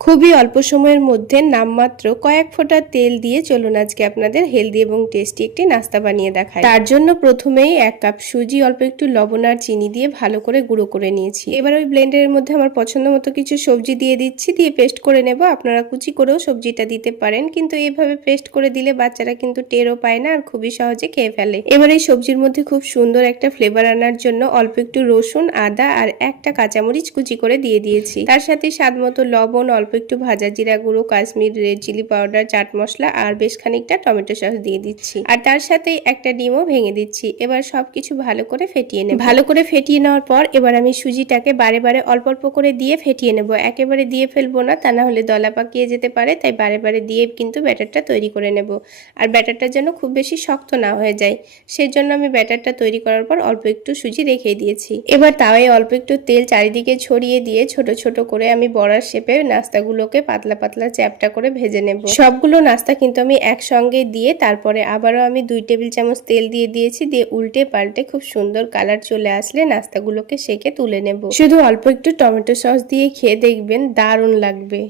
খুবই অল্প সময়ের মধ্যে নামমাত্র কয়েক ফোঁটা তেল দিয়ে চলুন আজকে আপনাদের হেলদি এবং টেস্টি একটি নাস্তা বানিয়ে দেখাই। তার জন্য প্রথমেই 1 কাপ সুজি অল্প একটু লবণ আর চিনি দিয়ে ভালো করে গুঁড়ো করে নিয়েছি। এবার ওই ব্লেন্ডারের মধ্যে আমার পছন্দ মতো কিছু সবজি দিয়ে দিচ্ছি, দিয়ে পেস্ট করে নেব। আপনারা কুচি করেও সবজিটা দিতে পারেন, কিন্তু এইভাবে পেস্ট করে দিলে বাচ্চারা কিন্তু টেরও পায় না আর খুবই সহজে খেয়ে ফেলে। এবার এই সবজির মধ্যে খুব সুন্দর একটা ফ্লেভার আনার জন্য অল্প একটু রসুন, আদা আর একটা কাঁচামরিচ কুচি করে দিয়ে দিয়েছি। তার সাথে স্বাদ মতো লবণ, অল্প একটু ভাজা জিরা গুঁড়ো, Kashmir red chilli powder, chaat masala আর বেশ খানিকটা টমেটো সস দিয়ে দিচ্ছি। আর তার সাথে একটা ডিমও ভেঙে দিচ্ছি। এবার সবকিছু ভালো করে ফেটিয়ে নেব। ভালো করে ফেটিয়ে নেওয়ার পর এবার আমি সুজিটাকে বারে বারে অল্প অল্প করে দিয়ে ফেটিয়ে নেব। একেবারে দিয়ে ফেলবো না, তা না হলে দলা পাকিয়ে যেতে পারে। তাই বারে বারে দিয়ে কিন্তু ব্যাটারটা তৈরি করে নেব। আর ব্যাটারটা যেন খুব বেশি শক্ত না হয়ে যায়, সেই জন্য আমি ব্যাটারটা তৈরি করার পর অল্প একটু সুজি রেখে দিয়েছি। এবার তাওয়ায় অল্প একটু তেল চারিদিকে ছড়িয়ে দিয়ে ছোট ছোট করে আমি বড়ার শেপে নাস্তাগুলোকে পাতলা পাতলা চ্যাপটা করে ভেজে নেব। সবগুলো নাস্তা কিন্তু আমি একসঙ্গে দিয়ে তারপরে আবারও আমি 2 টেবিল চামচ তেল দিয়ে দিয়েছি। দিয়ে উল্টে পাল্টে খুব সুন্দর কালার চলে আসলে নাস্তাগুলোকে সেকে তুলে নেব। শুধু অল্প একটু টমেটো সস দিয়ে খেয়ে দেখবেন, দারুণ লাগবে।